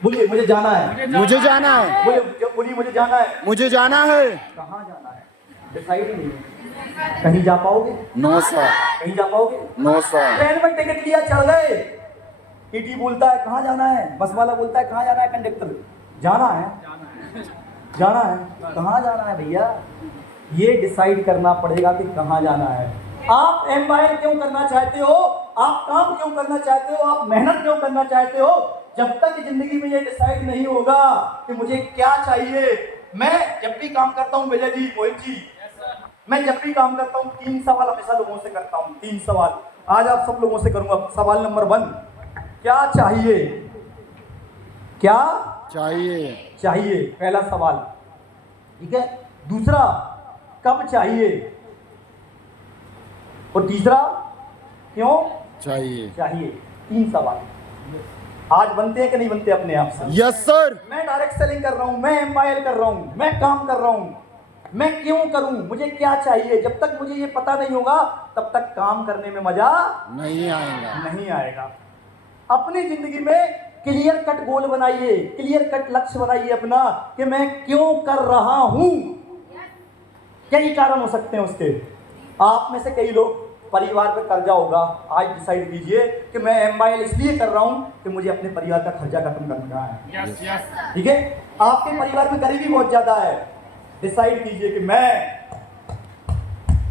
बोलिए मुझे जाना है। मुझे जाना है। बोलिए मुझे जाना है। मुझे जाना है। कहाँ जाना है डिसाइड नहीं है। कहीं जा पाओगे? No sir. कहीं जा पाओगे? No sir. ट्रेन में टिकट लिया चढ़ गए, टीटी बोलता है कहाँ जाना है, बस वाला बोलता है कहाँ जाना है, कंडक्टर जाना है। जाना है कहाँ जाना है भैया, ये डिसाइड करना पड़ेगा कि कहाँ जाना है। आप एम्पायर क्यों करना चाहते हो, आप काम क्यों करना चाहते हो, आप मेहनत क्यों करना चाहते हो, जब तक जिंदगी में ये डिसाइड नहीं होगा कि मुझे क्या चाहिए। मैं जब भी काम करता हूँ विजय जी, मोहित जी, मैं जब भी काम करता हूँ 3 सवाल हमेशा लोगों से करता हूँ। 3 सवाल आज आप सब लोगों से करूंगा। सवाल नंबर 1, क्या चाहिए? क्या चाहिए? चाहिए, पहला सवाल, ठीक है। दूसरा, कब चाहिए? और तीसरा, क्यों चाहिए? चाहिए। 3 सवाल आज बनते हैं कि नहीं बनते अपने आप से? Yes sir. मैं डायरेक्ट सेलिंग कर रहा हूं, मैं एम्पायर कर रहा हूं, मैं काम कर रहा हूं, मैं क्यों करूं, मुझे क्या चाहिए। जब तक मुझे ये पता नहीं होगा तब तक काम करने में मजा नहीं आएगा। नहीं आएगा। अपनी जिंदगी में क्लियर कट गोल बनाइए, क्लियर कट लक्ष्य बनाइए अपना कि मैं क्यों कर रहा हूं। कई कारण हो सकते हैं उसके। आप में से कई लोग परिवार पे कर्जा होगा, आज डिसाइड कीजिए कि मैं एमआईएल इसलिए कर रहा हूं कि मुझे अपने परिवार का खर्चा खत्म करना है। ठीक है। आपके परिवार में गरीबी बहुत ज्यादा है, डिसाइड कीजिए कि मैं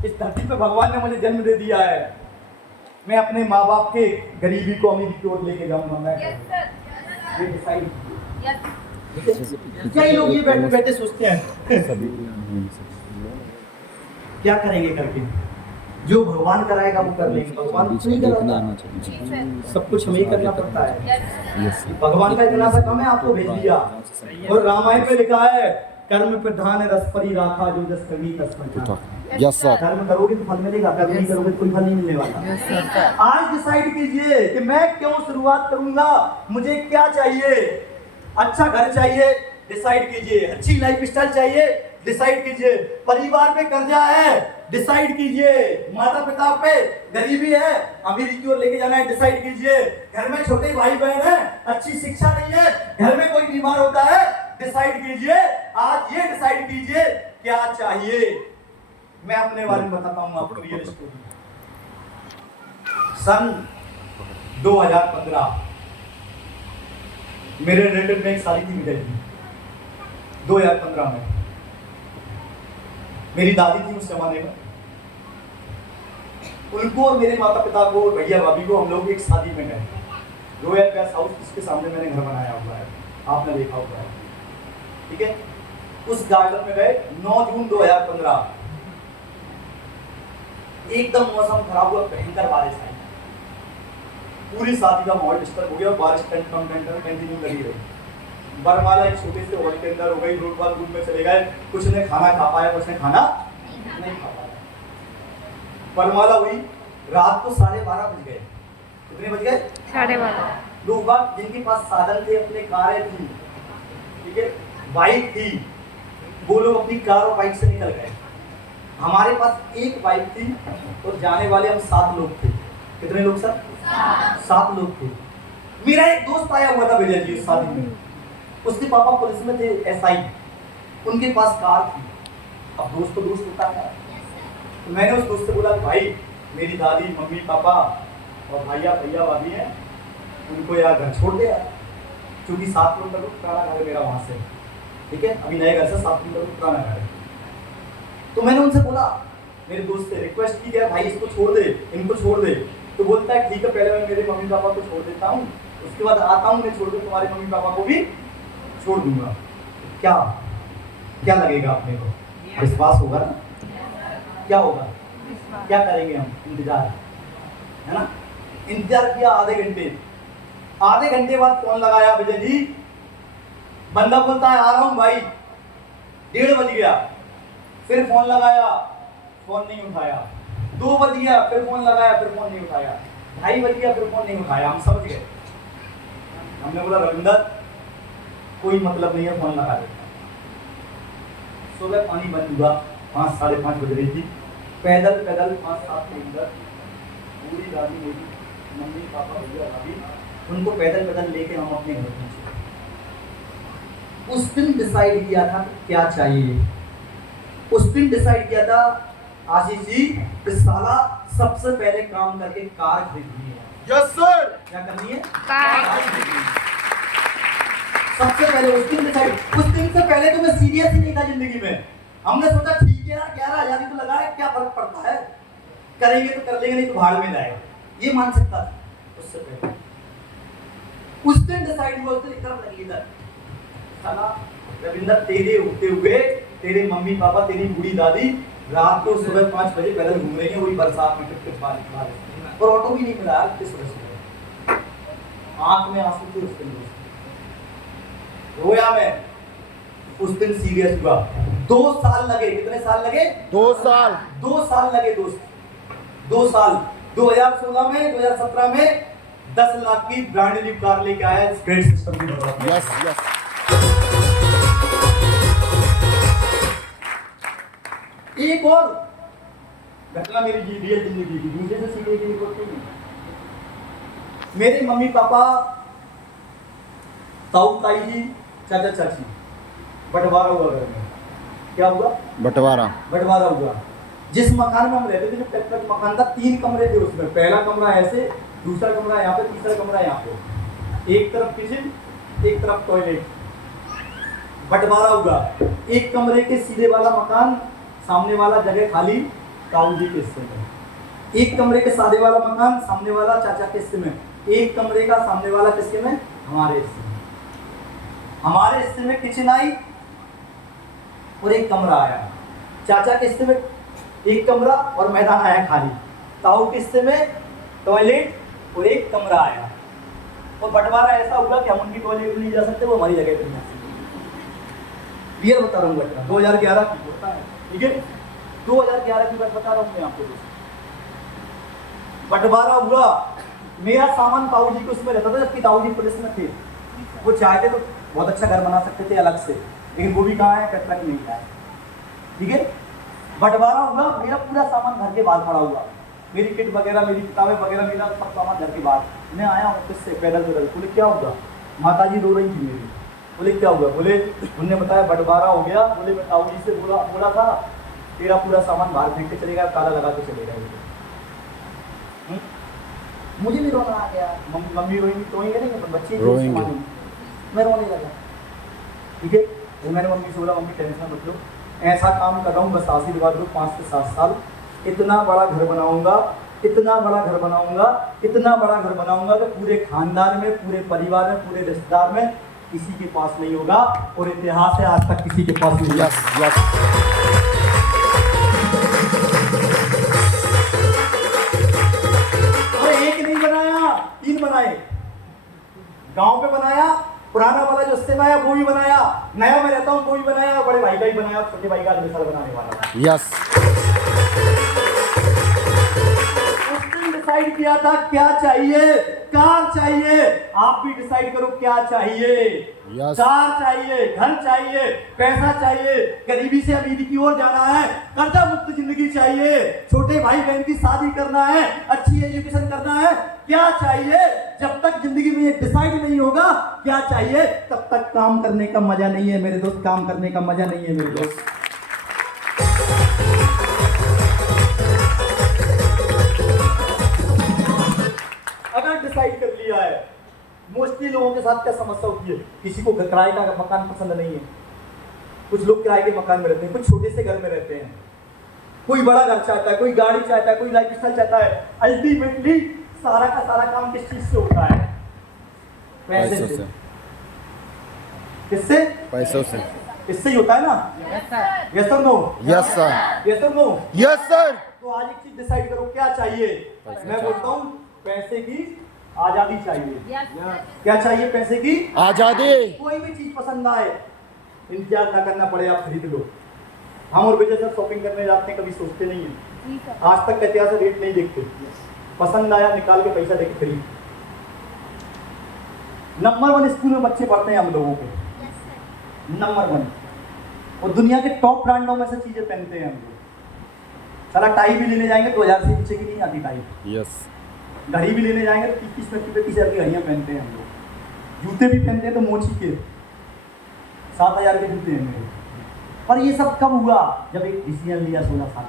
इस धरती पे भगवान ने मुझे जन्म दे दिया है, मैं अपने माँ बाप के गरीबी को अमीरी की ओर लेके जाऊंगा। मैं ये डिसाइड कीजिए। कई लोग ये बैठे बैठे सोचते हैं क्या करेंगे करके, जो भगवान कराएगा वो कर लेंगे। भगवान कुछ नहीं कराता, सब कुछ हमें ही करना पड़ता है। भगवान का इतना सा काम है, आपको भेज दिया। और रामायण में लिखा है, कर्म प्रधान रस परी राखा, जो जस कभी तस्मय। Yes sir. कर्म करोगे तो फल मिलेगा, कर्म नहीं करोगे तो कोई फल नहीं मिलने वाला। आज डिसाइड कीजिए कि मैं क्यों शुरुआत करूंगा, मुझे क्या चाहिए। अच्छा घर चाहिए, डिसाइड कीजिए। अच्छी लाइफ स्टाइल चाहिए, डिसाइड कीजिए। परिवार पे कर्जा है, डिसाइड कीजिए। माता पिता पे गरीबी है, अमीरी की ओर लेके जाना है, डिसाइड कीजिए। घर में छोटे भाई बहन है, अच्छी शिक्षा नहीं है, घर में कोई बीमार होता है, डिसाइड कीजिए। आज ये डिसाइड कीजिए क्या चाहिए। मैं अपने बारे में बताता हूँ आपको रियल स्टोरी। सन 2015 मेरे रिलेटिव में एक शादी थी विजय जी। 2015 में मेरी दादी थी उस जमाने में, उनको और मेरे माता पिता को और भैया भाभी को हम लोग एक शादी में गए। रॉयल पैलेस हाउस, इसके सामने मैंने घर बनाया हुआ है, आपने देखा हुआ है। ठीक है। उस गार्डन में गए 9 जून 2015। एकदम मौसम खराब हुआ, भयंकर बारिश आई, पूरी शादी का माहौल डिस्टर्ब हो गया और बारिश कंटिन्यू लगी रही। बरमाला एक छोटे से हॉल के अंदर हो गई, रोड वाल रूम में चले गए। कुछ ने खाना खा पाया, कुछ ने खाना नहीं खा पाया। बरमाला हुई, रात को 12:30 बज गए। कितने बज गए? 12:30। लोग बात जिनके पास साधन थे, अपने कारें थी, ठीक है, बाइक थी, वो लोग अपनी कार और बाइक से निकल गए। हमारे पास एक बाइक थी और जाने वाले हम 7 लोग थे। कितने लोग सर? 7 लोग थे। मेरा एक दोस्त आया हुआ था विजय जी इस शादी में, उसके पापा पुलिस में थे, एसआई, उनके पास कार थी। अब दोस्त तो दोस्त होता है। तो मैंने उस दोस्त से बोला भाई, मेरी दादी मम्मी पापा और भैया भाभी हैं, उनको यार घर छोड़ दे यार, क्योंकि 7 किलोमीटर पुराना घर है मेरा वहाँ से। ठीक है, अभी नए घर से 7 किलोमीटर पुराना घर है। तो मैंने उनसे बोला, मेरे दोस्त से रिक्वेस्ट की क्या भाई इसको छोड़ दे, इनको छोड़ दे। तो बोलता है ठीक है, पहले मैं मेरे मम्मी पापा को छोड़ देता हूँ, उसके बाद आता हूँ, मैं छोड़ दूँ तुम्हारे मम्मी पापा को भी छोड़ दूंगा। क्या क्या लगेगा अपने को? विश्वास होगा ना? क्या होगा? क्या करेंगे हम? इंतजार, है ना? इंतजार किया आधे घंटे बाद फोन लगाया विजय जी, बंदा बोलता है आ रहा हूँ भाई, 1:30 बज गया। फिर फोन लगाया, फोन नहीं उठाया। 2 बज गया, फिर फोन लगाया, फिर फोन नहीं उठाया। 2:30 बज गया, फिर फोन नहीं उठाया। हम समझ गए, हमने बोला रविंदर कोई मतलब नहीं है, फोन लगा देता। सुबह पानी बंद हुआ, 5 साढ़े 5 बज रही थी। पैदल 5-7 किलोमीटर पूरी गाड़ी मेरी, मम्मी पापा भैया भाभी, उनको पैदल लेके हम अपने घर पहुंचे। उस दिन डिसाइड किया था कि क्या चाहिए। उस दिन डिसाइड किया था आशीष जी इस साला सबसे पहले काम करके कार खरीदनी है। Yes sir. क्या करनी है? कार खरीदनी है। सबसे पहले उस दिन डिसाइड, उस दिन से पहले तो मैं सीरियस ही नहीं था जिंदगी में। हमने सोचा ठीक है यार 11,000 ही तो लगा है, क्या फर्क पड़ता है, करेंगे तो कर लेंगे, नहीं तो भाड़ में जाएगा, ये मान सकता था उससे पहले। उस दिन डिसाइड हुआ, उस दिन एकदम लगी इधर साला रविंदर तेरे होते हुए तेरे मम्मी पापा तेरी बूढ़ी दादी रात को सुबह 5 बजे पैदल घूम रही है, वही बरसात में टिप बारिश और ऑटो भी नहीं मिला यार किस वजह से। आंख में आंसू थे उस दिन, रोया मैं उस दिन, सीरियस हुआ। 2 साल लगे। कितने साल लगे? 2 साल। 2 साल लगे दोस्त, 2 साल। 2016 में 2017 में 10 लाख की ब्रांड न्यू कार लेके आया ग्रेट सिस्टम की बदौलत। Yes yes. एक और घटना मेरी रियल जिंदगी की, दूसरे से सीखने की जरूरत नहीं। मेरे मम्मी पापा, ताऊ ताई जी, चाचा चाची, बंटवारा हुआ घर में। क्या हुआ? बंटवारा हुआ। जिस मकान में हम रहते थे, जो कच्चा मकान था, 3 कमरे थे उसमें। पहला कमरा ऐसे, दूसरा कमरा यहाँ पे, तीसरा कमरा यहाँ पे। एक तरफ किचन, एक तरफ टॉयलेट। बंटवारा हुआ। एक कमरे के सीधे वाला मकान, सामने वाला जगह खाली ताऊ जी के हिस्से में। एक कमरे के सादे वाला मकान, सामने वाला चाचा के हिस्से में। एक कमरे का सामने वाला किसके में? हमारे हिस्से में। हमारे हिस्से में किचन आई और एक कमरा आया। चाचा के हिस्से में एक कमरा और मैदान आया खाली। ताऊ के हिस्से में टॉयलेट और एक कमरा आया। और बंटवारा ऐसा हुआ कि हम उनकी टॉयलेट में नहीं जा सकते, वो हमारी जगह पे नहीं आ सकते। रियल बता रहा हूँ घटना, 2011 की होता है, ठीक है? 2011 की बात बता रहा हूँ मैं आपको। बंटवारा हुआ, मेरा सामान ताऊ जी को उसमें रहता था, जबकि ताऊ जी पुलिस में थे। वो चाहते तो बहुत अच्छा घर बना सकते थे अलग से, लेकिन वो भी कहाँ है? कटरा की नहीं है, ठीक है? बंटवारा हुआ, मेरा पूरा सामान घर के बाहर पड़ा हुआ, मेरी किट वगैरह, मेरी किताबें वगैरह, मेरा सब सामान घर के बाहर। मैं आया ऑफिस से पैदल। बोले क्या होगा? माता जी रो रही थी मेरी। बोले क्या हुआ? बोले उनने बताया बंटवारा हो गया। बोले मैं ताऊ जी से बोला था तेरा पूरा सामान बाहर फेंक के चलेगा, ताला लगा के चलेगा। मुझे भी रोना आ गया। मम्मी रोएंगी तो नहीं, बच्चे रोएंगे। मैं रोने लगा, ठीक है? तो मैंने मम्मी से बोला मम्मी टेंशन मत लो, ऐसा काम कर रहा हूँ, बस आशीर्वाद दो, 5 से 7 साल इतना बड़ा घर बनाऊंगा, इतना बड़ा घर बनाऊंगा, इतना बड़ा घर बनाऊंगा कि पूरे खानदान में, पूरे परिवार में, पूरे रिश्तेदार में किसी के पास नहीं होगा। और इतिहास है आज तक किसी के पास नहीं। Yes yes. एक नहीं बनाया, 3 बनाए। गांव पे बनाया, पुराना वाला जो उससे बनाया वो भी बनाया, नया में रहता हूँ वो भी बनाया, बड़े भाई का ही बनाया, छोटे भाई का अगले साल बनाने वाला। यस। उस दिन डिसाइड किया था क्या चाहिए? कार चाहिए। आप भी डिसाइड करो क्या चाहिए। यस। कार चाहिए, घर चाहिए, पैसा चाहिए, गरीबी से अमीरी की ओर जाना है, कर्जा मुक्त जिंदगी चाहिए, छोटे भाई बहन की शादी करना है, अच्छी एजुकेशन करना है, क्या चाहिए? जब तक जिंदगी में ये डिसाइड नहीं होगा क्या चाहिए, तब तक काम करने का मजा नहीं है मेरे दोस्त, काम करने का मजा नहीं है मेरे दोस्त। अगर डिसाइड कर लिया है, मोस्टली लोगों के साथ क्या समस्या होती है, किसी को किराए का मकान पसंद नहीं है। कुछ लोग किराए के मकान में रहते हैं, कुछ छोटे से घर में रहते हैं, कोई बड़ा घर चाहता है, कोई गाड़ी चाहता है, कोई लाइफस्टाइल चाहता है। अल्टीमेटली सारा का सारा काम किस चीज से होता है? पैसे से। किससे? पैसों से। इससे ही होता है ना? यस और नो? Yes sir. यस और नो? Yes sir. तो आज एक चीज डिसाइड करो क्या चाहिए। मैं बोलता हूँ पैसे की आजादी चाहिए। क्या चाहिए? पैसे की आजादी। कोई भी चीज पसंद आए, इंतजार ना करना पड़े, आप खरीद लो। हम और विजय सर शॉपिंग करने जाते हैं, कभी सोचते नहीं है, आज तक कहते हैं रेट नहीं देखते, पसंद आया निकाल के पैसा देके खरीद। नंबर 1 स्कूल में बच्चे पढ़ते हैं हम लोगों के, नंबर 1। और दुनिया के टॉप ब्रांडों में से चीजें पहनते हैं हम लोग। सारा टाई भी लेने जाएंगे 2000 से पीछे की नहीं आती टाई। यस। घड़ी भी लेने जाएंगे तो 30-35 हजार की घड़ियाँ पहनते हैं हम लोग। जूते भी पहनते हैं तो मोची के, 7,000 के जूते हैं मेरे। और ये सब कब हुआ? जब एक डिसीजन लिया 16 साल।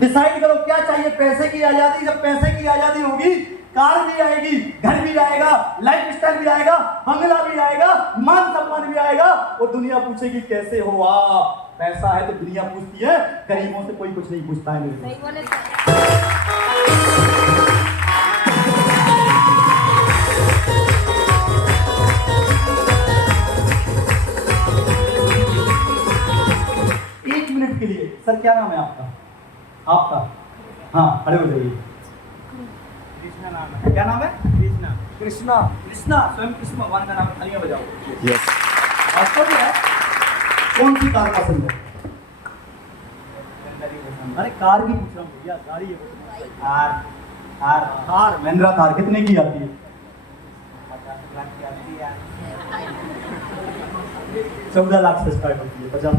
डिसाइड करो क्या चाहिए। पैसे की आजादी, जब पैसे की आजादी होगी, कार भी आएगी, घर भी आएगा, लाइफ स्टाइल भी आएगा, बंगला भी आएगा, मान सम्मान भी आएगा, और दुनिया पूछेगी कैसे हो आप। पैसा है तो दुनिया पूछती है, गरीबों से कोई कुछ नहीं पूछता है मेरे दोस्त। एक मिनट के लिए सर, क्या नाम है आपका? आपका? हाँ, खड़े हो जाइए। कृष्णा नाम है। क्या नाम है? कृष्णा। कृष्णा। कृष्णा, स्वयं कृष्ण भगवान का नाम है। तालियां बजाओ। यस वास्तव में है। कौन सी कार पसंद है? अरे कार की पूछ रहा हूँ भैया, गाड़ी है। Car car car, Mahindra car कितने की आती है? 50 लाख की आती है। 14 लाख से स्टार्ट होती है। 50